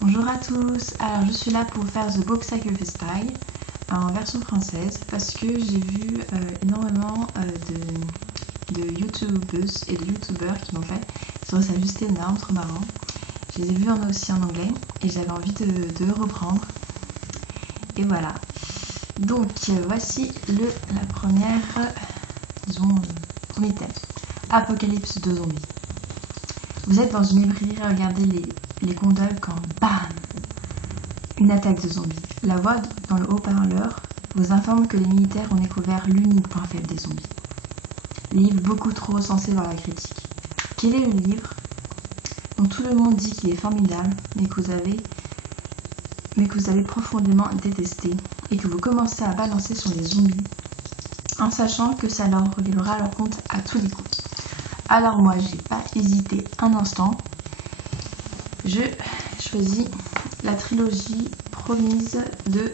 Bonjour à tous, alors je suis là pour faire The Book Sacrifice Style en version française parce que j'ai vu énormément de youtubeuses et de youtubeurs qui l'ont fait. Je trouve ça juste énorme, trop marrant. Je les ai vus aussi en anglais et j'avais envie de reprendre. Et voilà. Donc voici la première, premier thème. Apocalypse de zombies. Vous êtes dans une librairie à regarder les gondoles quand BAM! Une attaque de zombies. La voix dans le haut-parleur vous informe que les militaires ont découvert l'unique point faible des zombies. Livre beaucoup trop recensé dans la critique. Quel est le livre dont tout le monde dit qu'il est formidable, mais que vous avez profondément détesté et que vous commencez à balancer sur les zombies en sachant que ça leur reviendra leur compte à tous les coups? Alors moi, j'ai pas hésité un instant. Je choisis la trilogie promise de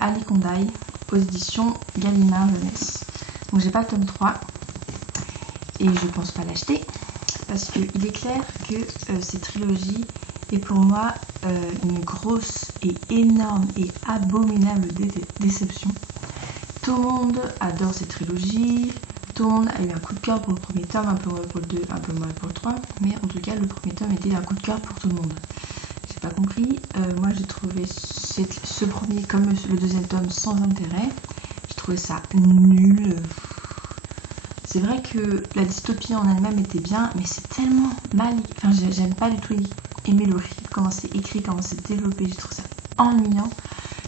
Ali Kondai aux éditions Gallimard Jeunesse. Donc j'ai pas le tome 3 et je pense pas l'acheter parce qu'il est clair que cette trilogie est pour moi une grosse et énorme et abominable déception. Tout le monde adore cette trilogie. Tout le monde a eu un coup de cœur pour le premier tome, un peu moins pour le 2, un peu moins pour le 3, mais en tout cas le premier tome était un coup de cœur pour tout le monde. J'ai pas compris, moi j'ai trouvé ce premier comme le deuxième tome sans intérêt, j'ai trouvé ça nul. C'est vrai que la dystopie en elle-même était bien, mais c'est tellement mal, enfin j'aime pas du tout aimer le rythme, comment c'est écrit, comment c'est développé, j'ai trouvé ça ennuyant.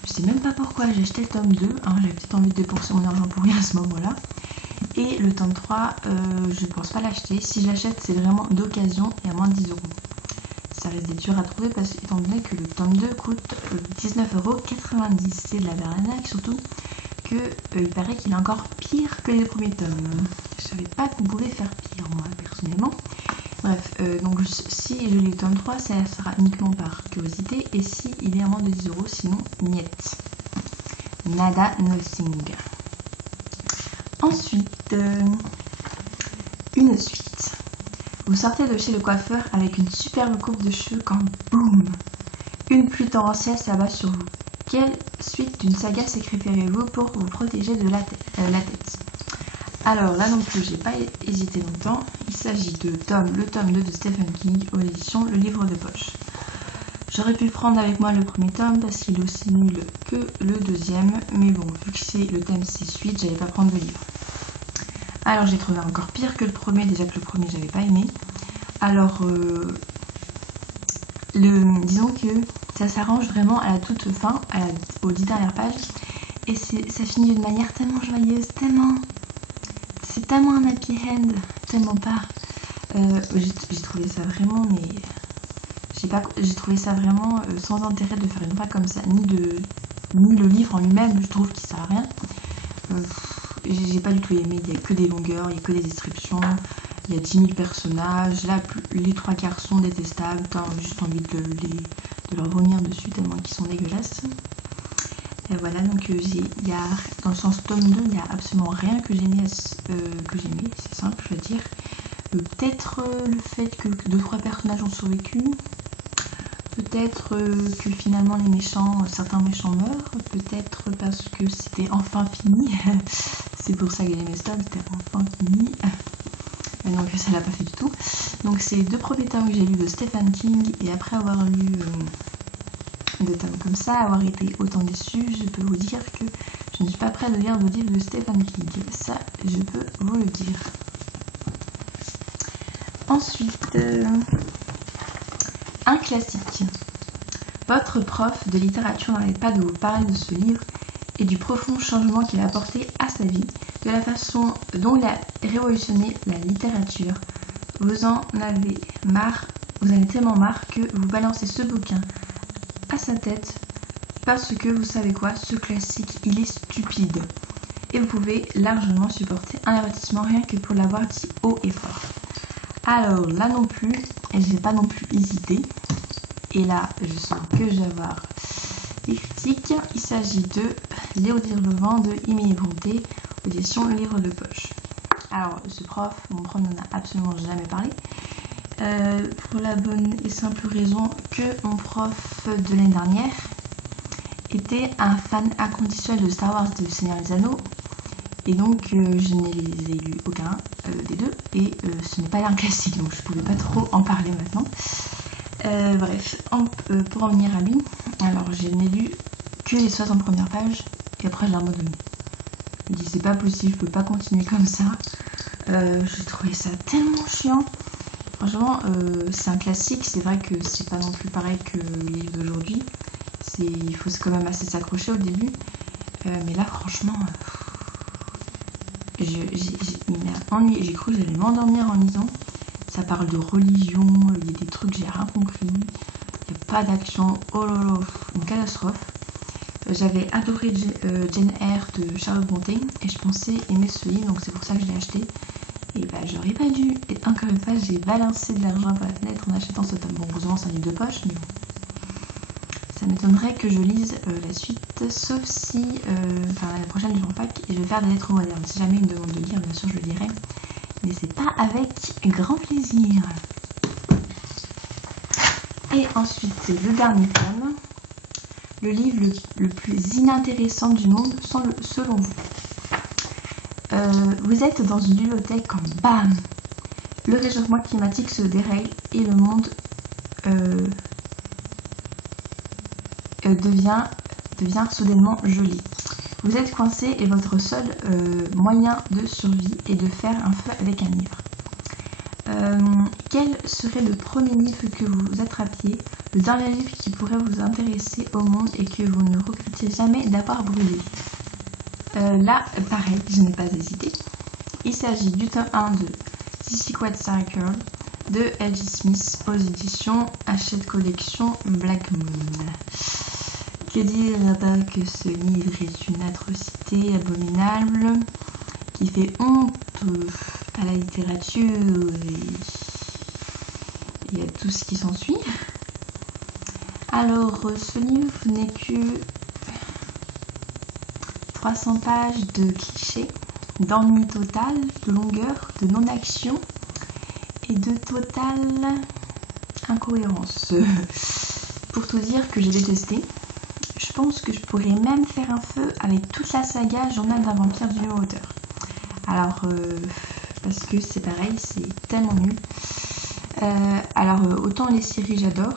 Je sais même pas pourquoi j'ai acheté le tome 2, hein, j'avais peut-être envie de dépenser mon argent pour rien à ce moment-là. Et le tome 3, je ne pense pas l'acheter. Si je l'achète, c'est vraiment d'occasion et à moins de 10 €. Ça risque d'être dur à trouver parce étant donné que le tome 2 coûte 19,90 €. C'est de la berlinaque, surtout que il paraît qu'il est encore pire que les premiers tomes. Je savais pas qu'on pouvait faire pire, moi, personnellement. Bref, donc si je lis le tome 3, ça sera uniquement par curiosité. Et si il est à moins de 10 €, sinon, niet. Nada, nothing. Ensuite, une suite. Vous sortez de chez le coiffeur avec une superbe coupe de cheveux quand boum, une pluie torrentielle s'abat sur vous. Quelle suite d'une saga sacrifierez-vous pour vous protéger de la tête? Alors là non plus, j'ai pas hésité longtemps. Il s'agit de le tome 2 de Stephen King aux éditions Le Livre de Poche. J'aurais pu prendre avec moi le premier tome parce qu'il est aussi nul que le deuxième, mais bon, vu que le thème c'est suite, j'allais pas prendre le livre. Alors j'ai trouvé encore pire que le premier, déjà que le premier j'avais pas aimé. Alors disons que ça s'arrange vraiment à la toute fin, aux 10 dernières pages, et ça finit d'une manière tellement joyeuse, c'est tellement un happy end, tellement pas. J'ai trouvé ça vraiment, mais j'ai trouvé ça vraiment sans intérêt de faire une fin comme ça, ni le livre en lui-même, je trouve qu'il sert à rien. J'ai pas du tout aimé, il y a que des longueurs, il y a que des descriptions, il y a 10 000 personnages, là les 3/4 sont détestables, t'as juste envie de leur vomir dessus tellement qu'ils sont dégueulasses. Et voilà, donc il y a, dans le sens tome 2, il n'y a absolument rien que j'aimais, c'est simple, je veux dire. Peut-être le fait que 2-3 personnages ont survécu, peut-être que finalement certains méchants meurent, peut-être parce que c'était enfin fini, c'est pour ça que j'aimais ça, c'était enfin fini, mais donc ça l'a pas fait du tout. Donc c'est les 2 premiers tomes que j'ai lus de Stephen King, et après avoir lu des tomes comme ça, avoir été autant déçue, je peux vous dire que je ne suis pas prête à lire vos livres de Stephen King, ça je peux vous le dire. Ensuite, un classique. Votre prof de littérature n'arrête pas de vous parler de ce livre et du profond changement qu'il a apporté à sa vie, de la façon dont il a révolutionné la littérature. Vous en avez tellement marre que vous balancez ce bouquin à sa tête parce que vous savez quoi, ce classique il est stupide et vous pouvez largement supporter un avertissement rien que pour l'avoir dit haut et fort. Alors là non plus, j'ai pas non plus hésité, et là je sens que je vais avoir des critiques. Il s'agit de Léodire le vent de Émilie Brontë, audition Le Livre de Poche. Alors ce prof, mon prof n'en a absolument jamais parlé, Pour la bonne et simple raison que mon prof de l'année dernière était un fan inconditionnel de Star Wars et du Seigneur des Anneaux. Et donc je ne les ai lus aucun des deux. Et ce n'est pas un classique, donc je ne pouvais pas trop en parler maintenant. Bref, pour en venir à lui, alors je n'ai lu que les 60 premières pages et après je l'ai abandonné. Je me dis c'est pas possible, je peux pas continuer comme ça. J'ai trouvé ça tellement chiant. Franchement, c'est un classique, c'est vrai que c'est pas non plus pareil que les livres d'aujourd'hui. Il faut quand même assez s'accrocher au début. Mais là, franchement, j'ai cru que j'allais m'endormir en lisant. Ça parle de religion, il y a des trucs, j'ai rien compris. Il n'y a pas d'action. Oh là là, une catastrophe. J'avais adoré Jane Eyre de Charlotte Brontë et je pensais aimer ce livre, donc c'est pour ça que je l'ai acheté. Et bah j'aurais pas dû. Et encore une fois, j'ai balancé de l'argent par la fenêtre en achetant ce tome. Bon, heureusement, c'est un livre de poche, mais bon. Ça m'étonnerait que je lise la suite, sauf si, l'année prochaine, je repack et je vais faire des lettres modernes. Si jamais il me demande de lire, bien sûr, je le lirai. Mais c'est pas avec grand plaisir. Et ensuite, c'est le dernier tome. Le livre le plus inintéressant du monde, selon vous. Vous êtes dans une bibliothèque quand bam, le réchauffement climatique se dérègle et le monde devient soudainement gelé. Vous êtes coincé et votre seul moyen de survie est de faire un feu avec un livre. Quel serait le premier livre que vous attrapiez, le dernier livre qui pourrait vous intéresser au monde et que vous ne regrettiez jamais d'avoir brûlé? Là, pareil, je n'ai pas hésité. Il s'agit du tome 1 de The Secret Circle de L.J. Smith aux éditions Hachette Collection Black Moon. Que dire là-bas que ce livre est une atrocité abominable qui fait honte à la littérature et à tout ce qui s'ensuit. Alors, ce livre n'est que 300 pages de clichés, d'ennui total, de longueur, de non-action et de totale incohérence. Pour tout dire que j'ai détesté, je pense que je pourrais même faire un feu avec toute la saga Journal d'un vampire du même auteur. Alors, parce que c'est pareil, c'est tellement nul. Autant les séries j'adore,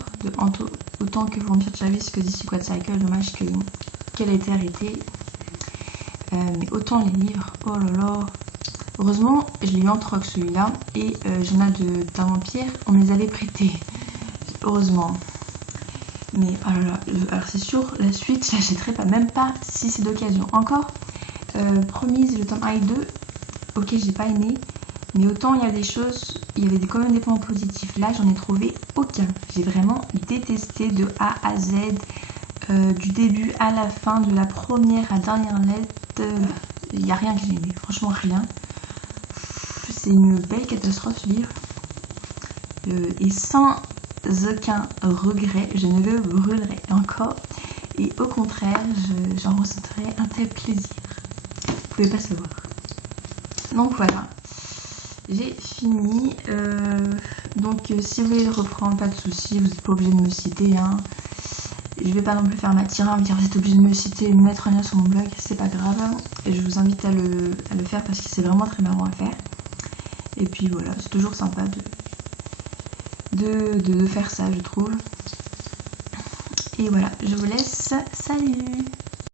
autant que Vampire Diaries que The Secret Cycle, dommage qu'elle ait été arrêtée. Mais autant les livres, oh là là. Heureusement, je l'ai eu en troc celui-là et Journal d'un vampire, on me les avait prêtés. Heureusement. Mais oh là là, alors c'est sûr, la suite, je l'achèterai pas, même pas si c'est d'occasion. Encore, Promise, le tome 1 et 2, ok, j'ai pas aimé. Mais autant il y a des choses, il y avait quand même des points positifs. Là, j'en ai trouvé aucun. J'ai vraiment détesté de A à Z, du début à la fin, de la première à la dernière lettre. Il n'y a rien que j'ai aimé, franchement rien. C'est une belle catastrophe ce livre. Et sans aucun regret, je ne le brûlerai encore. Et au contraire, j'en ressentirai un tel plaisir. Vous pouvez pas savoir. Donc voilà. J'ai fini. Donc si vous voulez le reprendre, pas de soucis, vous n'êtes pas obligé de me citer. Hein. Je vais pas non plus faire ma tirade, dire vous êtes obligé de me citer et me mettre un lien sur mon blog, c'est pas grave. Et je vous invite à le faire parce que c'est vraiment très marrant à faire. Et puis voilà, c'est toujours sympa de faire ça, je trouve. Et voilà, je vous laisse. Salut!